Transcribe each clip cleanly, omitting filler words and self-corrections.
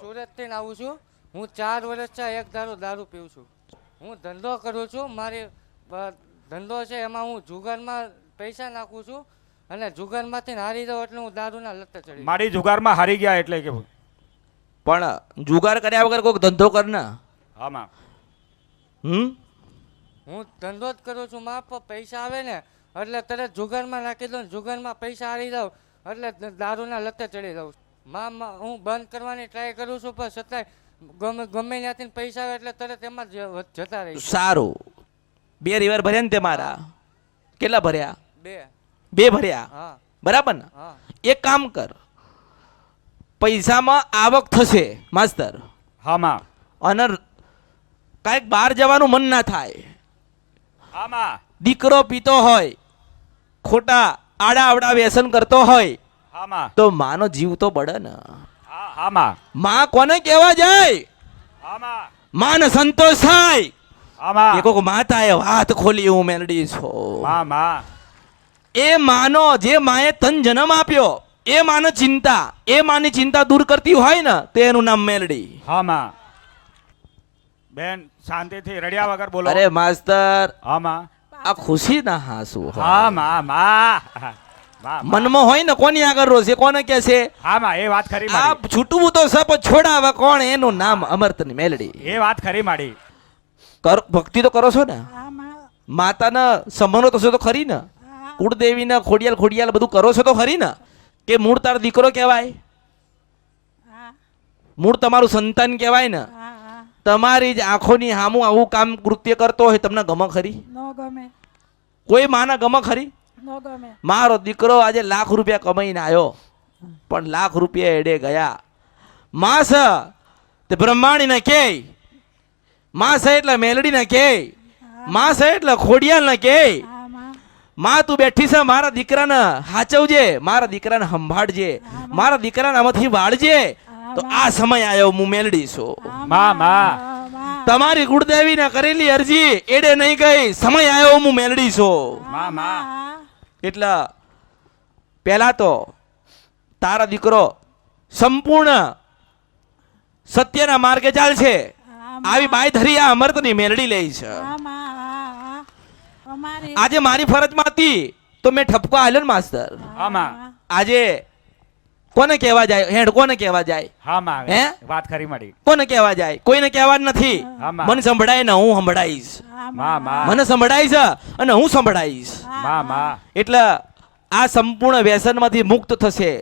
સુરત થી આવું છું. હું 4 વર્ષથી એક દારૂ પીઉં છું. હું ધંધો કરું છું. મારી ધંધો છે એમાં હું જુગારમાં પૈસા નાખું છું અને જુગારમાંથી હારી જાઉં એટલે હું દારૂના લતે ચડી. મારી જુગારમાં હારી ગયા એટલે કે પણ જુગાર કર્યા વગર કોઈક ધંધો કર ને. આમાં હું ધંધો જ કરું છું. માપ પૈસા આવે ને એટલે તરત જુગારમાં નાખી દઉં. જુગારમાં પૈસા હારી જાઉં એટલે દારૂના લતે ચડી જાઉં. હું બંધ કરવાની ટ્રાય કરું છું પણ છતાંય ગમે ત્યાંથી પૈસા આવે એટલે તરત એમાં જ જતા રહી. સારું. 2 રિવર ભર્યા ને તે મારા કેટલા ભર્યા? 2 ભર્યા. હા બરાબર ને? હા. એક કામ કર, પૈસામાં આવક થશે માસ્તર, હામાં અને કાંઈક બહાર જવાનું મન ના થાય. આમાં દીકરો પીતો હોય, ખોટા આડા આવડા વ્યસન કરતો હોય આમાં તો માનો જીવ તો બળે ને. આમાં માં કોને કહેવા જાય? આમાં માને સંતોષ થાય. આમાં એ કોક માતાએ વાત ખોલી હું મેલડી છું. માં એ માનો જે માએ તન જન્મ આપ્યો એ માને ચિંતા, એ માની ચિંતા દૂર કરતી હોય ને તો એનું નામ મેલડી. હામાં બેન શાંતિથી રડ્યા વગર બોલો. અરે માસ્તર, હામાં આ ખુશી ના હાસુ હોય. હામાં માં મનમાં હોય ને કોની આગળ રોશે, કોને કે છે હામાં એ વાત ખરી આ માડી. છૂટવું તો સપ છોડાવે કોણ? એનું નામ અમર્તની મેલડી. એ વાત ખરી માડી. ભક્તિ તો કરો છો ને, માતાના સંબંધો તો છો તો ખરી ને, કુળદેવીને ખોડિયાલ બધું કરો છો તો ખરી ને, કે મૂળ તારો દીકરો કહેવાય, મૂળ તમારું સંતાન કહેવાય ને. તમારી જ આંખોની સામું આવું કામ કૃત્ય કરતો હોય તમને ગમે ખરી? કોઈ માના ગમે ખરી? મારો દીકરો આજે લાખ રૂપિયા કમાઈને આવ્યો પણ લાખ રૂપિયા એડે ગયા. માસ તે બ્રહ્માણીને કે, માસ એટલે મેલડીને કે, માસ એટલે ખોડિયાલને કે, માં તું બેઠી છે મારા દીકરાને હાચવજે, મારા દીકરાને સંભાળજે, મારા દીકરાને આમાંથી વાળજે. તો આ સમય આવ્યો હું મેલડી છું. માં તમારી કુળદેવીને કરેલી અરજી એડે નહીં ગઈ, સમય આવ્યો હું મેલડી છું. માં એટલે પહેલા તો તારા દીકરો સંપૂર્ણ સત્યના માર્ગે ચાલશે. આવી બાય ધરી આ અમર્તની મેલડી લે છે. આજે મારી ફરજમાં હતી તો મેં ઠપકો આલ્યો ને માસ્તર. આમાં આજે કોને કહેવા જાય? હેડ કોને કહેવા જાય? હામાં હે? વાત ખરી માડી. કોને કહેવા જાય? કોઈને કહેવા જ નથી. આમાં. મને સંભળાય ને હું સંભળાઈશ, માં મને સંભળાય છે અને હું સંભળાઈશ. માં એટલે આ સંપૂર્ણ વ્યસનમાંથી મુક્ત થશે.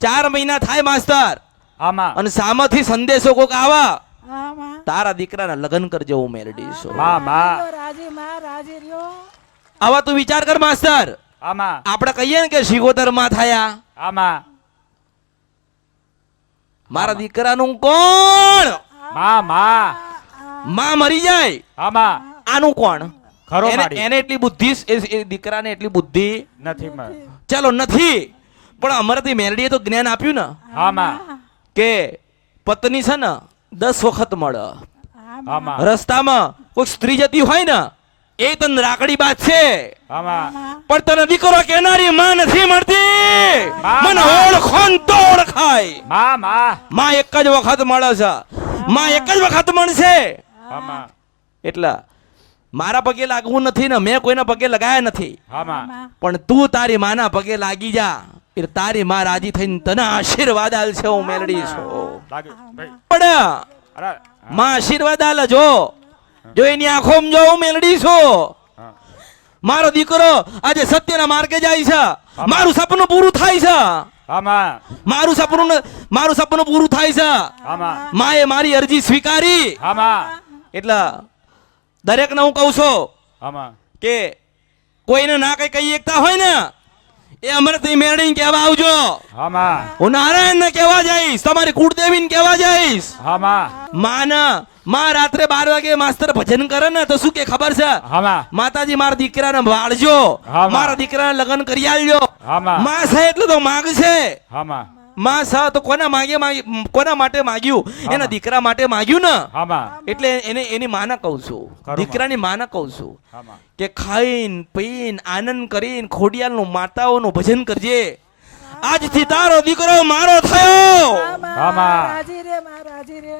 4 મહિના થાય માસ્તર, આમાં અને સામેથી સંદેશો કોક આવે, તારા દીકરાના લગ્ન કરજો હું મેલડી છું. માં આવા તું વિચાર કર માસ્તર. આમાં આપણે કહીએ ને કે શિગોતર માં થયા, આમાં મારા દીકરાનું કોણ? માં મરી જાય આમાં આનું કોણ? ખરો એને માડી. એને એટલી બુદ્ધિ, એ દીકરાને એટલી બુદ્ધિ નથી માં. ચાલો નથી, પણ અમારાથી મેલડીએ તો જ્ઞાન આપ્યું ને આમાં કે પત્ની છે ને 10 વખત મળે. આમાં રસ્તામાં કોઈ સ્ત્રી જતી હોય ને એ તને રાખડી બાંધશે, આમાં પણ તને દીકરો કેનારી માં નથી મળતી. માં, મને ઓળખો ને તો ઓળખાય. માં એક જ વખત મળે છે, માં એક જ વખત મળશે. આમાં એટલે મારા પગે લાગવું નથી ને મેં કોઈના પગે લગાયા નથી, આમાં પણ તું તારી માના પગે લાગી જા એટલે તારી માં રાજી થઈને તને આશીર્વાદ આલશે. હું મેલડી છું. લાગ્યું ભાઈ. પણ અરે માં આશીર્વાદ આલે જો એની આંખોમાં જો હું મેલડી છું. મારો દીકરો આજે સત્યના માર્ગે જાય છે, મારું સપનું પૂરું થાય છે, આમાં મારું સપનું પૂરું થાય છે. આમાં માએ મારી અરજી સ્વીકારી. આમાં એટલે દરેકને હું કહું છું આમાં કે કોઈને ના કઈ કહી એકતા હોય ને એ અમરથી મેળવીને કહેવા આવજો. આમાં હું નારાયણને કહેવા જઈશ, તમારી કુળદેવીને કહેવા જઈશ. આમાં માં રાત્રે 12 વાગે માસ્તર ભજન કરે ને તો શું કે ખબર છે? આમાં માતાજી મારા દીકરાને વાળજો, આમાં. મારા દીકરાને લગ્ન કરી આલજો. આમાં માં છે એટલે તો માગશે. આમાં માં છે તો કોના માટે માગ્યું? એના દીકરા માટે માગ્યું ને. આમાં એટલે એની માને કહું છું, ખરું દીકરાની માને કહું છું આમાં કે ખાઈને પીને આનંદ કરીને ખોડિયાલનું માતાઓનું ભજન કરજે. આજથી તારો દીકરો મારો થયો. આમાં રાજી રે